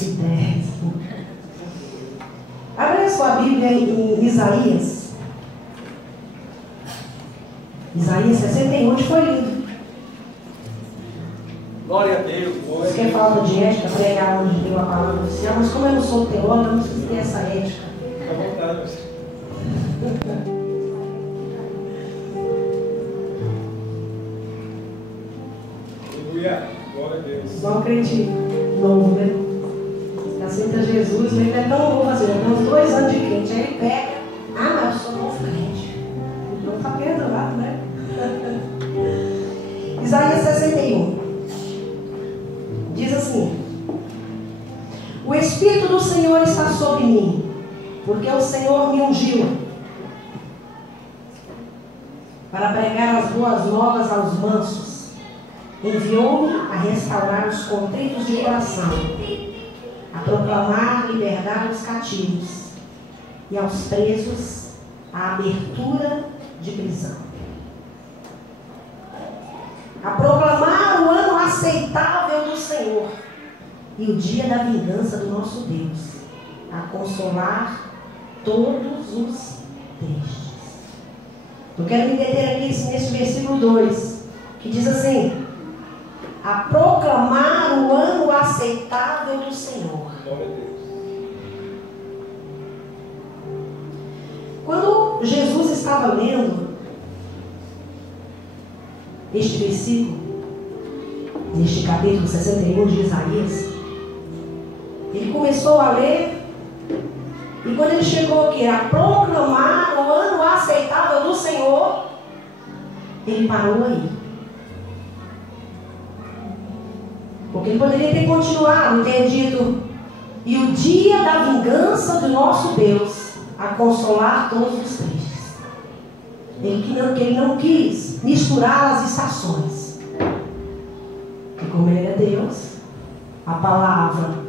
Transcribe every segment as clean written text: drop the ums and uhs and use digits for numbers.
10. Abra sua Bíblia em Isaías. Isaías 61, foi lindo. Glória a Deus. Você quer falar de ética, pregar onde deu a palavra oficial, mas como eu não sou teólogo, eu não preciso ter essa ética. Fica à vontade. Aleluia. Glória a Deus. Só um crente novo, né? Aceita Jesus, mas ele é tão novo assim, já tem uns 2 anos de crente. Aí ele pega, mas eu sou novo crente. Então está perdoado, né? Isaías 61 diz assim: o Espírito do Senhor está sobre mim, porque o Senhor me ungiu para pregar as boas novas aos mansos, enviou-me a restaurar os contritos de coração, a proclamar liberdade aos cativos e aos presos a abertura de prisão, a proclamar o ano aceitável do Senhor e o dia da vingança do nosso Deus, a consolar todos os tristes. Eu quero me deter aqui nesse versículo 2, que diz assim: a proclamar o ano aceitável do Senhor. Glória a Deus. Quando Jesus estava lendo este versículo, neste capítulo 61 de Isaías, ele começou a ler, e quando ele chegou aqui a proclamar o ano aceitável do Senhor, ele parou aí. Porque ele poderia ter continuado e ter dito: e o dia da vingança do nosso Deus, a consolar todos os tristes. Ele não quis misturar as estações. E como ele é Deus, a palavra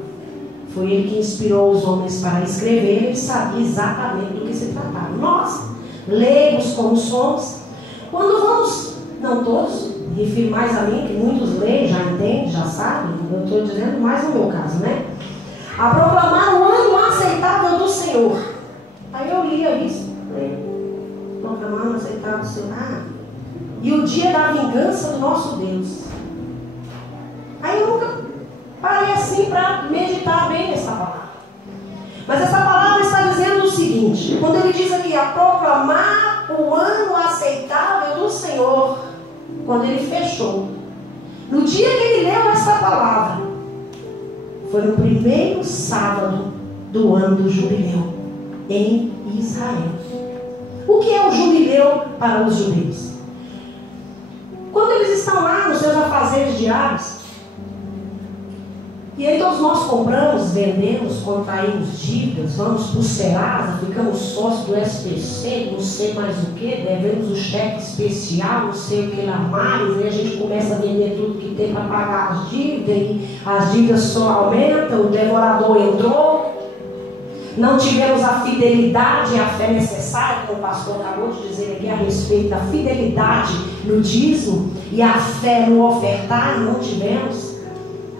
foi ele que inspirou os homens para escrever. Ele sabia exatamente do que se tratava. Nós, leigos como somos, quando vamos, não todos, refiro mais a mim, que muitos leem, já entendem, já sabem, eu estou dizendo mais no meu caso, né? A proclamar o ano aceitável do Senhor. Aí eu lia isso, proclamar o ano aceitável do Senhor. E o dia da vingança do nosso Deus. Aí eu nunca parei assim para meditar bem nessa palavra. Mas essa palavra está dizendo o seguinte: quando ele diz aqui, a proclamar o ano aceitável do Senhor, quando ele fechou, no dia que ele leu essa palavra, foi no primeiro sábado do ano do jubileu em Israel. O que é o jubileu para os judeus? Quando eles estão lá nos seus afazeres diários, e aí todos nós compramos, vendemos, contraímos dívidas, vamos para o Serasa, ficamos sócios do SPC, não sei mais o que, devemos o cheque especial, não sei o que lá mais, e a gente começa a vender tudo que tem para pagar as dívidas, e as dívidas só aumentam, o devorador entrou, não tivemos a fidelidade e a fé necessária, como o pastor acabou de dizer aqui a respeito da fidelidade no dízimo e a fé no ofertar, não tivemos.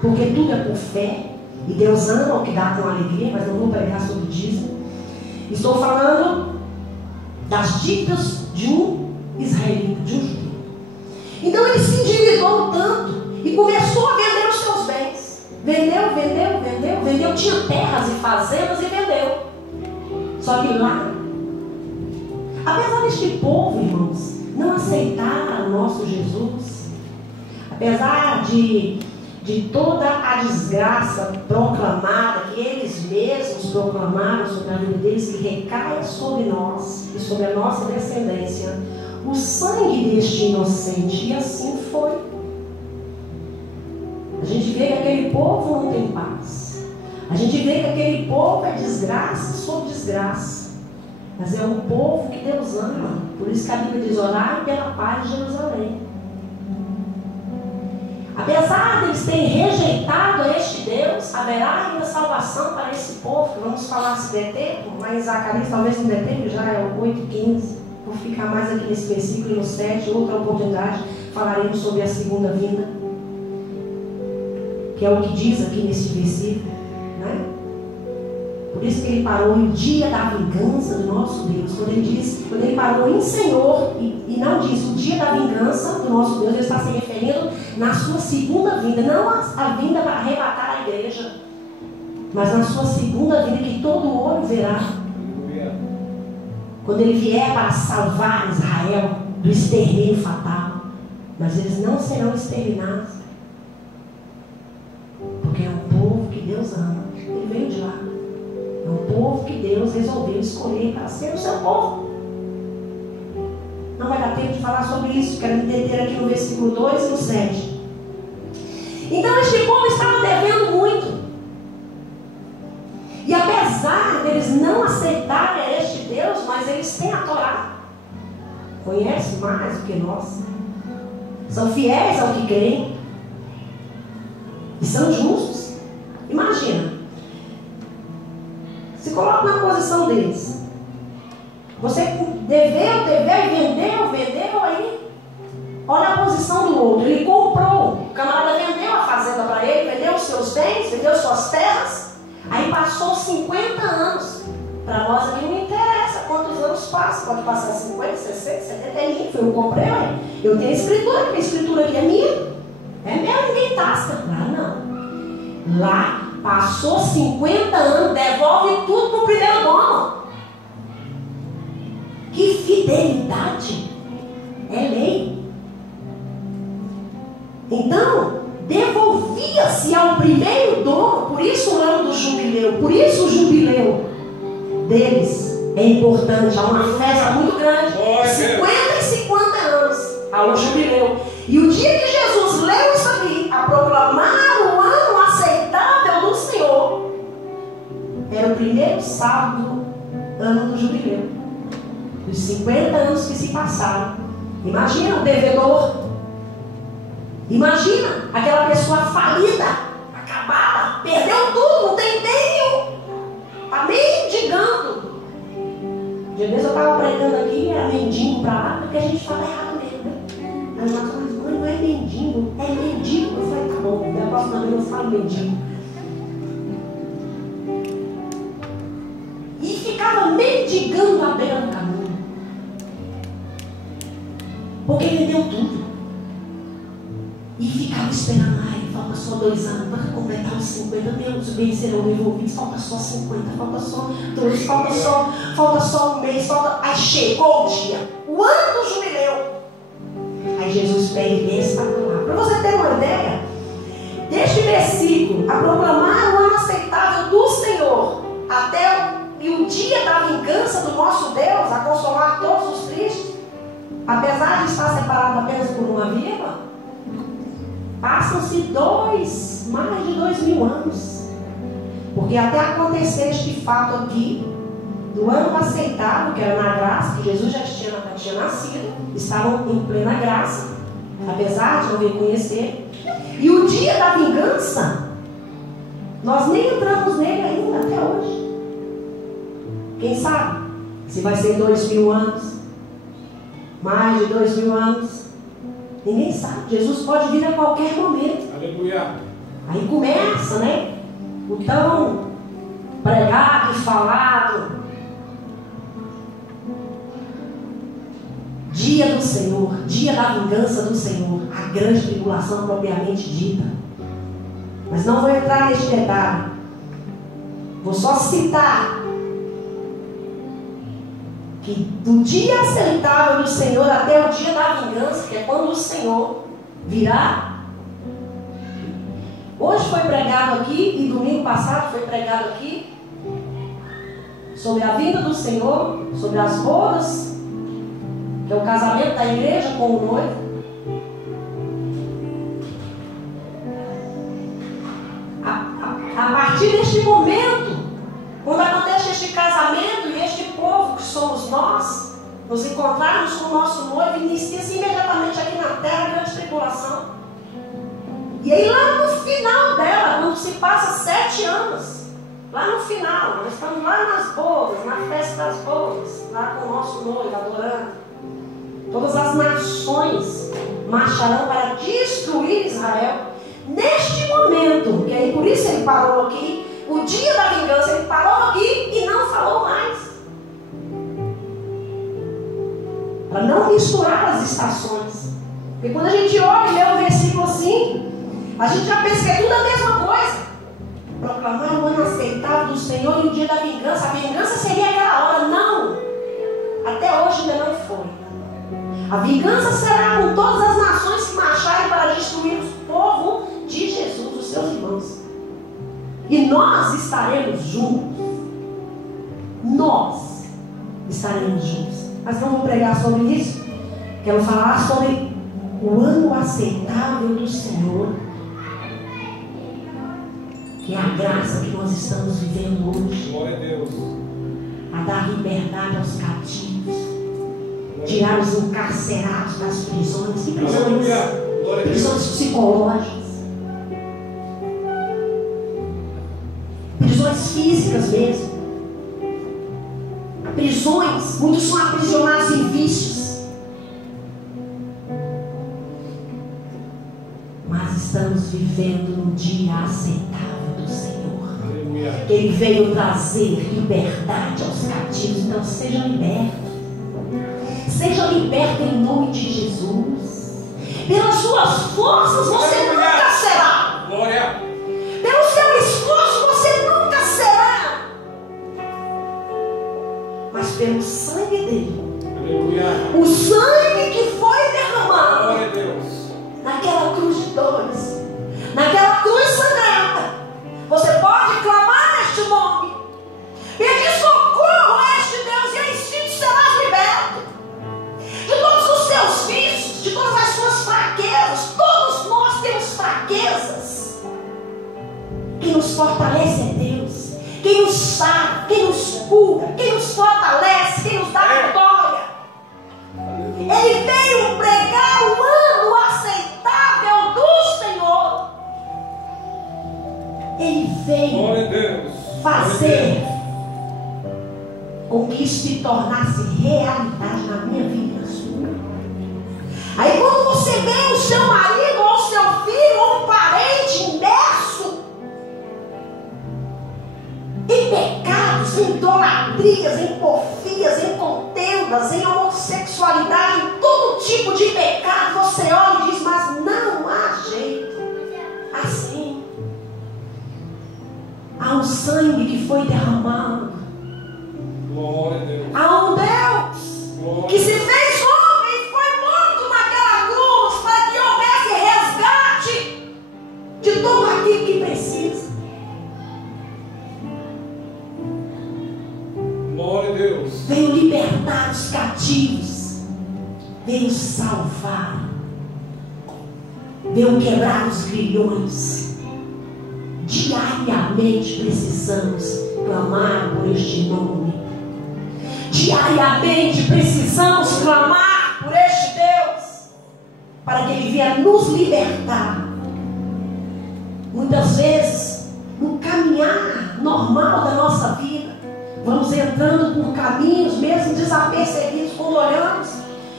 Porque tudo é por fé, e Deus ama o que dá com alegria, mas não vou pregar sobre dízimo. Estou falando das dívidas de um israelita, de um judeu. Então ele se endividou tanto e começou a vender os seus bens. Vendeu, tinha terras e fazendas e vendeu. Só que lá, apesar deste povo, irmãos, não aceitar o nosso Jesus, apesar de toda a desgraça proclamada, que eles mesmos proclamaram sobre a vida deles, que recaia sobre nós e sobre a nossa descendência, o sangue deste inocente, e assim foi. A gente vê que aquele povo não tem paz. A gente vê que aquele povo é desgraça sobre desgraça. Mas é um povo que Deus ama. Por isso que a Bíblia diz: orai pela paz de Jerusalém. Apesar de eles terem rejeitado a este Deus, haverá ainda salvação para esse povo. Vamos falar se der tempo, mas em Zacarias talvez não der tempo, já é o 8:15. Vou ficar mais aqui nesse versículo, e no 7, outra oportunidade, falaremos sobre a segunda vinda, que é o que diz aqui nesse versículo. né? Por isso que ele parou em dia da vingança do nosso Deus. Quando ele parou em Senhor, e não diz o dia da vingança do nosso Deus, ele está se referindo na sua segunda vinda. Não a vinda para arrebatar a igreja, mas na sua segunda vinda, que todo olho verá. Quando ele vier para salvar Israel do extermínio fatal. Mas eles não serão exterminados, porque é um povo que Deus ama. Ele veio de lá. É um povo que Deus resolveu escolher para ser o seu povo. Não vai dar tempo de falar sobre isso. Quero me deter aqui no versículo 2 e no 7. Então este povo estava devendo muito. E apesar deles não aceitarem este Deus, mas eles têm a Torá. Conhecem mais do que nós. São fiéis ao que creem. E são justos. Imagina. Se coloca na posição deles. Você deveu, vendeu, aí olha a posição do outro. Ele comprou. O camarada vendeu a fazenda para ele, vendeu os seus bens, vendeu suas terras. Aí passou 50 anos. Para nós aqui não interessa quantos anos passa. Pode passar 50, 60, 70, é minha. Eu comprei, olha. Eu tenho a escritura, porque a escritura aqui é minha. É meu, ninguém tasca. Lá não. Lá passou 50 anos, devolve tudo para o primeiro dono. Que fidelidade! É lei. Então, devolvia-se ao primeiro dono. Por isso o ano do jubileu, por isso o jubileu deles é importante. Há uma festa muito grande, 50 e 50 anos ao jubileu. E o dia que Jesus leu isso aqui, a proclamar o ano aceitável do Senhor, era o primeiro sábado do ano do jubileu, dos 50 anos que se passaram. Imagina o devedor, imagina aquela pessoa falida, acabada, perdeu tudo, não tem nenhum, está mendigando. De vez eu estava pregando aqui, era mendigo para lá, porque a gente fala errado mesmo, né? Mas mãe, não é mendigo, é mendigo. Eu falei, tá bom, da próxima vez eu falo mendigo. E ficava mendigando à beira do caminho, porque ele deu tudo. E ficava esperando, falta só 2 anos para completar os 50. Meus bens serão devolvidos, falta só 50, falta só 2, falta só um mês, Aí chegou o dia, o ano do jubileu. Aí Jesus pega e desce para lá. Para você ter uma ideia, deste versículo, a proclamar o ano aceitável do Senhor, até o dia da vingança do nosso Deus, a consolar todos os tristes, apesar de estar separado apenas por uma vírgula, passam-se mais de 2000 anos. Porque até acontecer este fato aqui, do ano aceitável, que era na graça, que Jesus já tinha nascido, estavam em plena graça, apesar de não reconhecer. E o dia da vingança, nós nem entramos nele ainda até hoje. Quem sabe se vai ser 2000 anos, mais de 2000 anos, ninguém sabe. Jesus pode vir a qualquer momento. Aleluia. Aí começa, né, o tão pregado e falado dia do Senhor, dia da vingança do Senhor, a grande tribulação propriamente dita. Mas não vou entrar neste detalhe. Vou só citar que do dia aceitável do Senhor até o dia da vingança, que é quando o Senhor virá. Hoje foi pregado aqui, e domingo passado foi pregado aqui, sobre a vinda do Senhor, sobre as bodas, que é o casamento da igreja com o noivo. A partir deste momento, quando acontece este casamento e este povo que somos nós, nos encontrarmos com o nosso noivo, inicia-se imediatamente aqui na terra a grande tribulação. E aí lá no final dela, quando se passa 7 anos, lá no final, nós estamos lá nas bodas, na festa das bodas, lá com o nosso noivo adorando. Todas as nações marcharão para destruir Israel. Neste momento, que aí por isso ele parou aqui, o dia da vingança, ele parou aqui e não falou mais. Para não misturar as estações. Porque quando a gente olha e lê um versículo assim, a gente já pensa que é tudo a mesma coisa. Proclamar o ano aceitável do Senhor e o dia da vingança. A vingança seria aquela hora. Não. Até hoje ainda não foi. A vingança será com todas as nações que marcharem para destruir o povo de Jesus, os seus irmãos. E nós estaremos juntos. Nós estaremos juntos. Mas não vou pregar sobre isso. Quero falar sobre o ano aceitável do Senhor. Que é a graça que nós estamos vivendo hoje. Glória a Deus. A dar liberdade aos cativos. Tirar os encarcerados das prisões. Que prisões? Prisões psicológicas. Prisões físicas mesmo. Prisões. Muitos são aprisionados em vícios. Mas estamos vivendo um dia aceitável do Senhor. Ele veio trazer liberdade aos cativos. Então seja liberto. Seja liberto em nome de Jesus. Pelas suas forças você nunca será. Glória. Pelo seu esforço você nunca será. Mas pelo sangue dele. Aleluia. O sangue que foi derramado. Glória a Deus. Naquela cruz de dores. Naquela cruz sangrenta. Você pode clamar este nome. Pedir socorro a este Deus. E aí sim serás liberto. De todos os seus vícios, de todas as suas fraquezas. Todos nós temos fraquezas. Quem nos fortalece é Deus. Quem nos sara, quem nos cura, quem nos fortalece, quem nos dá vitória. Ele veio pregar o ano aceitável do Senhor. Ele veio fazer com que isso se tornasse realidade na minha vida e na sua. Aí quando você vê o seu marido ou o seu filho ou um parente imerso em pecados, em idolatrias, em porfias, em contendas, em homossexualidade, em todo tipo de pecado, você olha e diz, mas não há jeito. Assim, há um sangue que foi derramado. Glória a Deus. Há um Deus que se fez homem e foi morto naquela cruz para que houvesse resgate de todo aquilo que precisa. Glória a Deus. Veio libertar os cativos. Veio salvar. Veio quebrar os grilhões. Diariamente precisamos clamar por este nome. Diariamente precisamos clamar por este Deus, para que Ele venha nos libertar. Muitas vezes, no caminhar normal da nossa vida, vamos entrando por caminhos mesmo desapercebidos. Quando olhamos,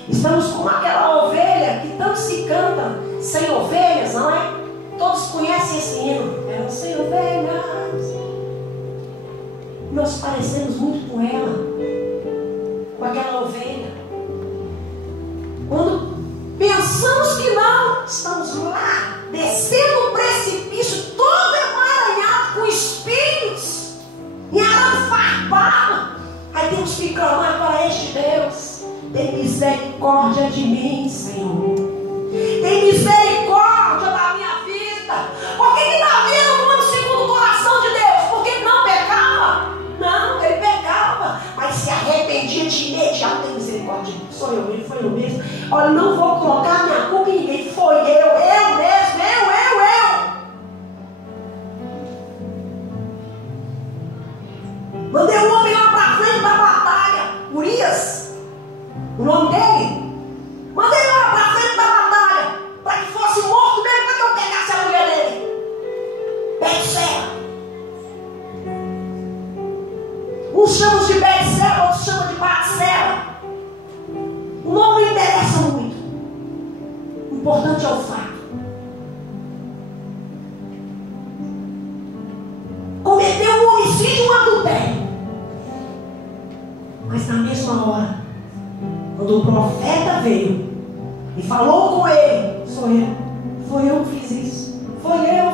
estamos como aquela ovelha que tanto se canta, sem ovelhas, não é? Todos conhecem esse hino. Eram sem ovelhas. Nós parecemos muito com ela, com aquela ovelha. Quando pensamos que não, estamos lá, descendo um precipício todo emaranhado com espinhos, em arame farpado. Aí temos que clamar para este Deus: tem misericórdia de mim, Senhor. Tem misericórdia da minha vida. Por que Davi era um homem segundo o coração de Deus? Porque ele não pecava. Não, ele pecava, mas se arrependia de imediato. Tem misericórdia de mim. Sou eu mesmo, foi eu mesmo. Olha, não vou colocar minha culpa em ninguém. Foi eu mesmo, eu. Mandei um homem lá para frente da batalha, Urias, o nome dele. Mandei ele lá para frente da batalha, para que fosse morto mesmo, para que eu pegasse a mulher dele. Betseba. Uns chamam de Betseba, outros chamam de Batseba. O nome não interessa muito. O importante é o fato. Cometeu hora, quando o profeta veio e falou com ele, foi eu que fiz isso. Foi eu.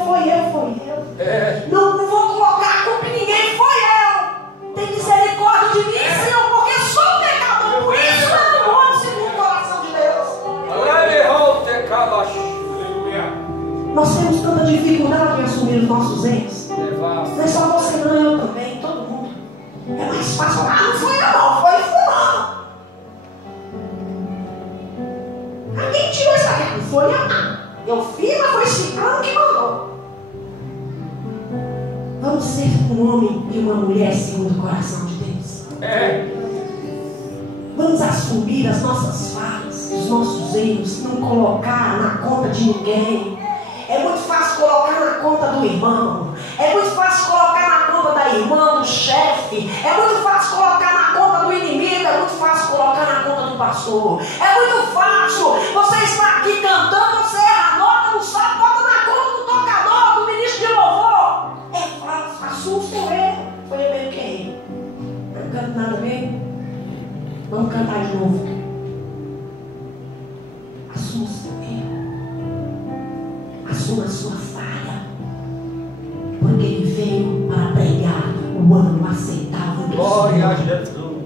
Não vou colocar a culpa em ninguém, foi eu. Tem misericórdia de mim, Senhor, porque sou pecador. Por isso eu não amo segundo o coração de Deus. Nós temos tanta dificuldade em assumir os nossos erros. Não é só você, não, eu também, todo mundo. É mais fácil falar, não foi eu não, foi fulano. Alguém tirou essa guerra, não foi eu não. Eu fiz, mas foi Ciclano que mandou. Vamos ser um homem e uma mulher segundo o coração de Deus. Vamos assumir as nossas falhas, os nossos erros, não colocar na conta de ninguém. É muito fácil colocar na conta do irmão. É muito fácil colocar na conta da irmã, do chefe. É muito fácil colocar na conta do inimigo. É muito fácil colocar na conta do pastor. É muito fácil. Você está aqui cantando, você erra a nota, não sabe, bota na conta do tocador, do ministro de louvor. É fácil, assusta o erro. Foi eu mesmo que errei. Não canto nada bem. Vamos cantar de novo. Assuma o seu erro. Assuma a sua falha. Porque ele veio para pregar o ano aceitável do Glória a Senhor. Jesus.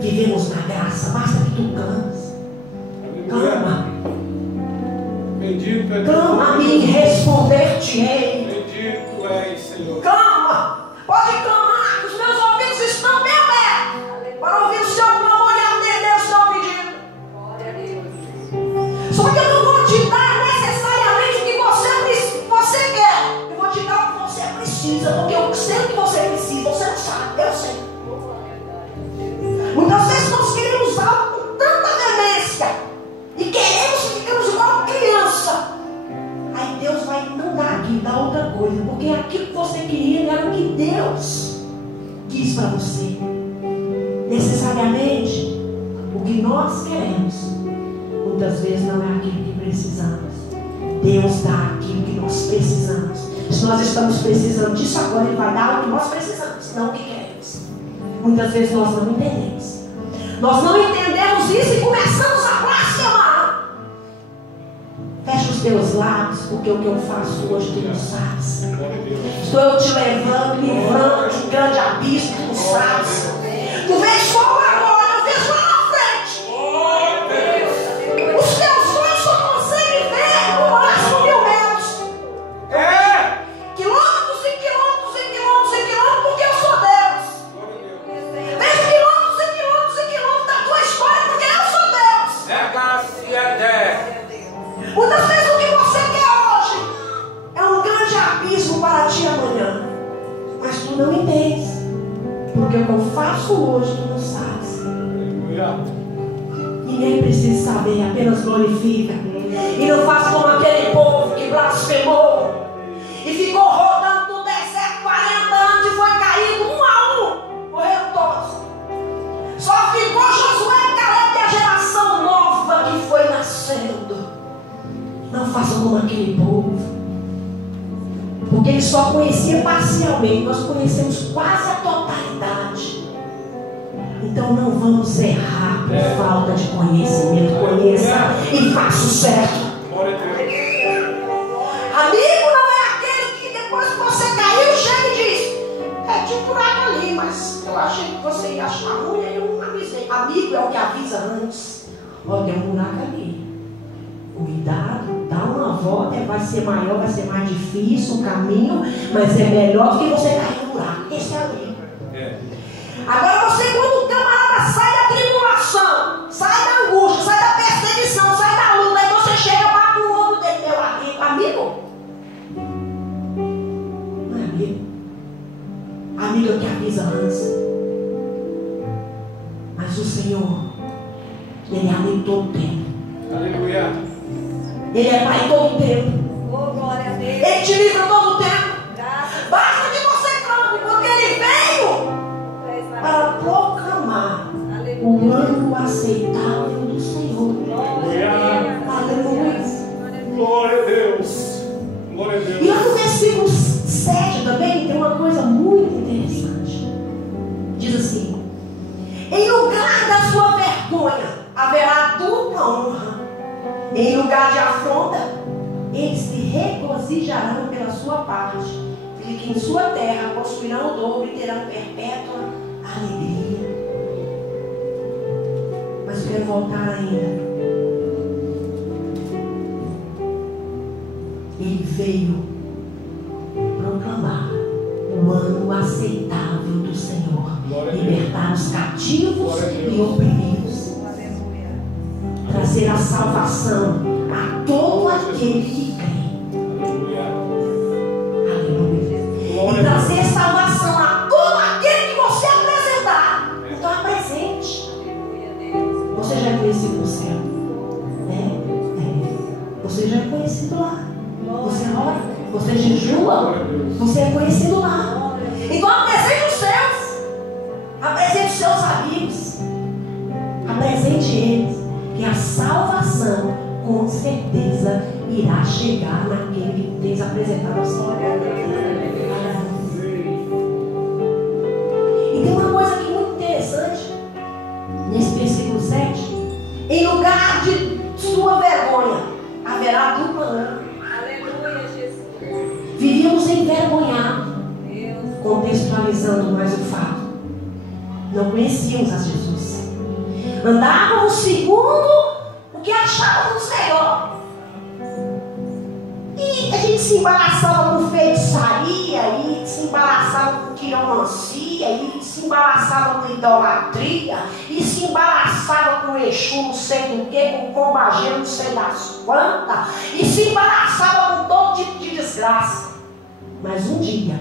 Vivemos na graça, basta que tu clames. Clama. Bendito é Clama a mim, responder-te-ei. Bendito és, Senhor. Clama. Pode clamar, que os meus ouvidos estão bem abertos para ouvir o seu clamor e atender o seu pedido. Só que eu não vou te dar necessariamente o que você quer. Eu vou te dar o que você precisa, porque eu sei o que você precisa. Você não sabe, eu sei. Muitas vezes nós queremos algo com tanta veemência e queremos e ficamos igual criança. Aí Deus vai não dar aquilo, dar outra coisa, porque aquilo que você queria era o que Deus quis para você. Necessariamente, o que nós queremos muitas vezes não é aquilo que precisamos. Deus dá aquilo que nós precisamos. Se nós estamos precisando disso agora, Ele vai dar o que nós precisamos, não o que queremos. Muitas vezes nós não entendemos. Nós não entendemos isso e começamos a blasfemar. Fecha os teus lábios, porque o que eu faço hoje tu não sabes. Estou eu te levando, livrando de um grande abismo, tu não sabes. Tu vês só agora, eu vejo lá na frente. Os teus olhos só conseguem ver no máximo 1000 metros. Quilômetros e quilômetros e quilômetros e quilômetros, porque eu sou Deus. Vejo quilômetros e quilômetros e quilômetros da tua história, porque eu sou Deus. Muitas vezes o que você quer hoje é um grande abismo para ti amanhã. Mas tu não entendes. Porque o que eu faço hoje tu não sabes. Ninguém precisa saber, apenas glorifica. E não faz como aquele povo que blasfemou e ficou rodando no deserto 40 anos e foi caído um a um. Morreram todos. Só ficou Josué e Caleb e a geração nova que foi nascendo. Não façam como aquele povo, porque ele só conhecia parcialmente. Nós conhecemos quase a totalidade. Então não vamos errar por falta de conhecimento. Conheça e faça o certo. Amigo não é aquele que depois que você caiu chega e diz: tinha um buraco ali, mas eu achei que você ia achar ruim e eu não avisei. Amigo é o que avisa antes. Tem um buraco ali. Cuidado, dá uma volta, vai ser maior, vai ser mais difícil o caminho, mas é melhor do que você cair no buraco. Esse é amigo. Agora você, quando o camarada sai da tribulação, sai da angústia, sai da perseguição, sai da luta, aí você chega e bate no ombro dele, meu amigo. Amigo? Não é amigo. Amigo é o que avisa antes. Mas o Senhor, Ele é amigo todo o tempo. Aleluia. Ele é Pai todo o tempo. Glória a Deus. Ele te livra todo o tempo. Graças Basta que você clame, porque Ele veio para proclamar o ano aceitável do Senhor. Aleluia. Glória a Deus. Glória a Deus. E lá no versículo 7 também tem uma coisa muito interessante. Diz assim: em lugar lugar de afronta, eles se regozijarão pela sua parte, e que em sua terra possuirão o dobro e terão perpétua alegria. Mas eu quero voltar ainda. Ele veio proclamar o ano aceitável do Senhor, libertar os cativos e oprimidos, trazer a salvação a todo aquele que crê. Aleluia. E trazer salvação a todo aquele que você apresentar. Então apresente. Você já é conhecido no céu? Você já é conhecido lá. Você ora, você jejua, você é conhecido lá. Então apresente os seus, apresente os seus amigos, apresente eles, que a salvação com certeza irá chegar naquele que tens apresentado ao Senhor. E tem uma coisa aqui muito interessante nesse versículo 7: em lugar de sua vergonha haverá dupla honra. Vivíamos envergonhados, contextualizando mais o fato. Não conhecíamos a Jesus. Andávamos segundo o que achávamos melhor. E a gente se embaraçava com feitiçaria, e se embaraçava com quiromancia, e se embaraçava com idolatria, e se embaraçava com Exu, não sei do que, com pombageiro, não sei das quantas, e se embaraçava com todo tipo de desgraça. Mas um dia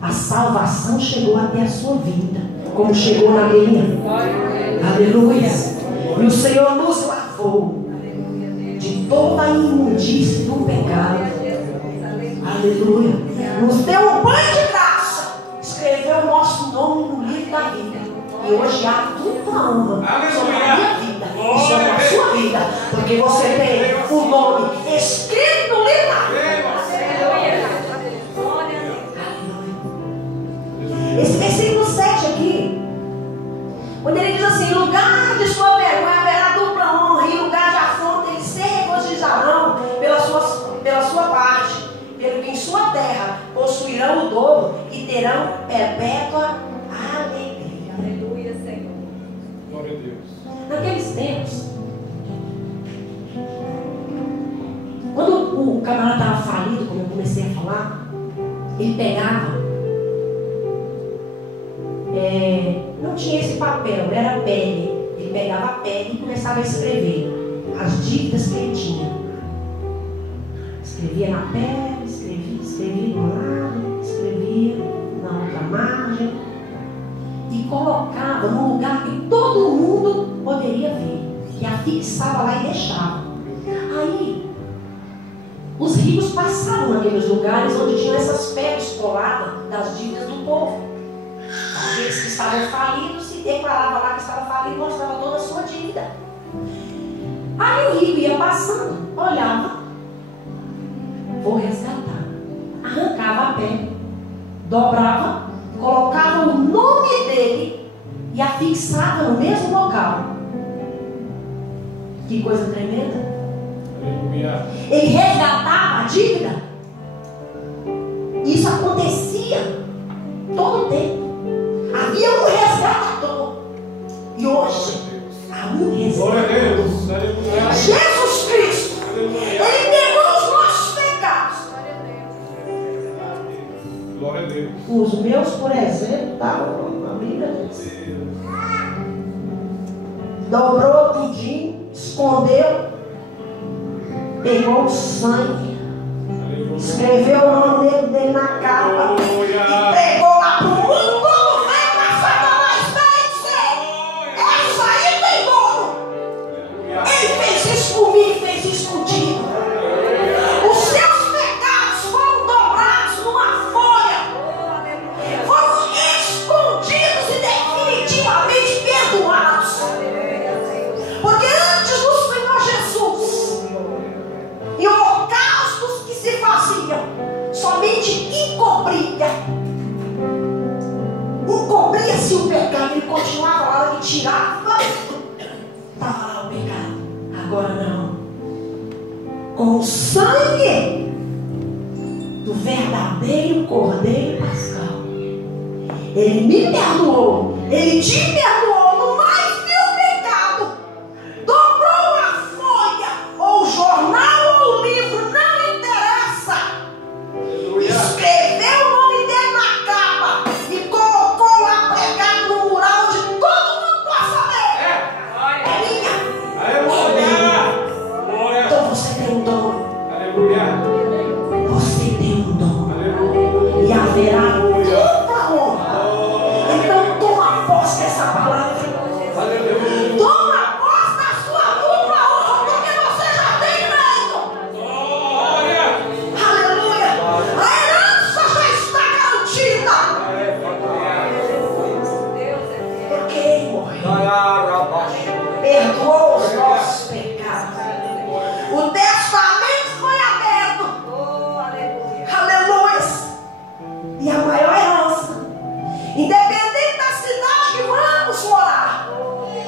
a salvação chegou até a sua vida, como chegou na minha. Aleluia. E o Senhor nos lavou de toda a imundície do pecado. Aleluia. Nos deu um banho de graça, escreveu o nosso nome no livro da vida. E hoje há dupla honra sobre a minha vida e sobre a sua vida, porque você tem o nome escrito no livro da vida. Esse versículo 7 aqui, quando ele diz assim: em lugar de sua vergonha haverá dupla honra, e em lugar de afronta eles se regozijarão pela sua parte, pelo que em sua terra possuirão o dobro e terão perpétua alegria. Aleluia, Senhor. Glória a Deus. Naqueles tempos, quando o camarada estava falido, como eu comecei a falar, ele pegava, não tinha esse papel, era pele. Ele pegava a pele e começava a escrever as dívidas que ele tinha. Escrevia na pele, escrevia de um lado, escrevia na outra margem, e colocava num lugar que todo mundo poderia ver, e afixava lá e deixava. Aí os ricos passavam naqueles lugares onde tinham essas peles coladas das dívidas do povo. Aqueles que estavam falidos, e declarava lá que estava falido, mostrava toda a sua dívida. Aí o rico ia passando, olhava, vou resgatar, arrancava a pele, dobrava, colocava o nome dele e afixava no mesmo local. Que coisa tremenda. Ele resgatava a dívida. Isso acontecia todo o tempo. Havia um resgatador. E hoje há um resgatador. Jesus Cristo. Ele pegou os nossos pecados. Glória a Deus. Os meus, por exemplo, estavam na Bíblia. Dobrou tudinho, escondeu, pegou o sangue, escreveu o nome dele na capa e pregou lá para o mundo. Como vem para Satanás, vem dizer: essa aí tem dono. Ele fez isso comigo, fez isso contigo. Os seus pecados foram dobrados numa folha, foram escondidos e definitivamente perdoados. Porque antes do Senhor Jesus, e holocaustos que se faziam, somente encobria-se o pecado. Ele continuava lá, ele tirava, estava lá o pecado. Agora não. com o sangue do verdadeiro Cordeiro Pascal. Ele me perdoou, Ele te perdoou no mais vil pecado. Dobrou a folha, ou o jornal, ou o livro, não interessa. Escreveu o nome dele na capa e colocou lá pregado no mural onde todo mundo possa ver. É minha. Então você tem um dom. Você tem um dom. E haverá dupla honra. Então toma posse dessa palavra. Toma posse da sua dupla honra, porque você já tem direito. Aleluia. A herança já está garantida. Porque Ele morreu. Perdoou os nossos pecados. O testamento foi aberto. Aleluia. E a maior herança, independente da cidade que vamos morar,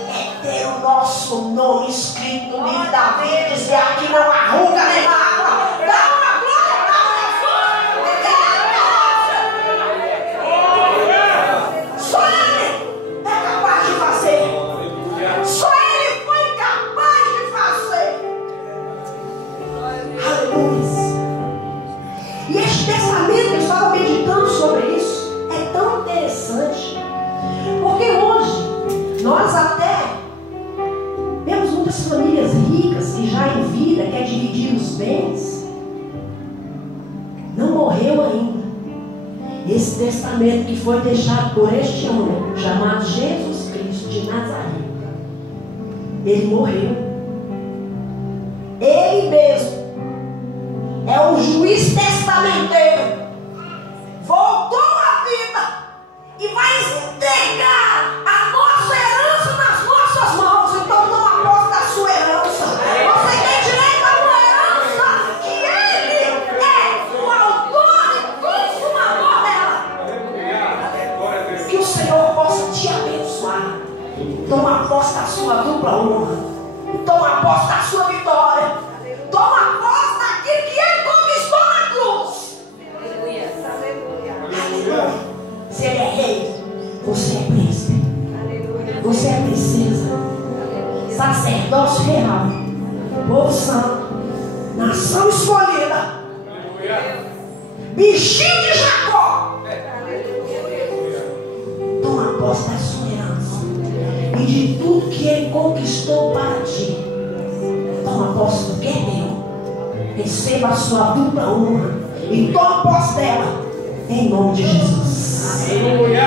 é ter o nosso nome escrito no livro da vida e dizer: aqui não arruga nem água. Dá uma glória para Jesus. Só Ele é capaz de fazer. Só Ele foi capaz de fazer. Aleluia. E este testamento, eu estava meditando sobre isso, é tão interessante, porque hoje nós até vemos muitas famílias ricas que já em vida quer dividir os bens. Não morreu ainda. Esse testamento que foi deixado por este homem chamado Jesus Cristo de Nazaré, ele morreu. Ele mesmo é o juiz testamenteiro. Voltou à vida e vai entregar a nossa herança nas nossas mãos. Então toma posse da sua herança. Você tem direito a uma herança que Ele é o autor e consumador dela. Que o Senhor possa te abençoar. Toma posse da sua dupla honra. Toma posse da sua vitória. Toma posse daquilo que Ele conquistou na cruz. Aleluia. Se Ele é rei, você é príncipe. Você é princesa. Sacerdócio real. Povo santo. Nação escolhida. Bichinho de Jacó. Toma posse da sua herança e de tudo que Ele conquistou para ti. Toma posse do que é teu. Receba a sua dupla honra e toma posse dela em nome de Jesus. Aleluia.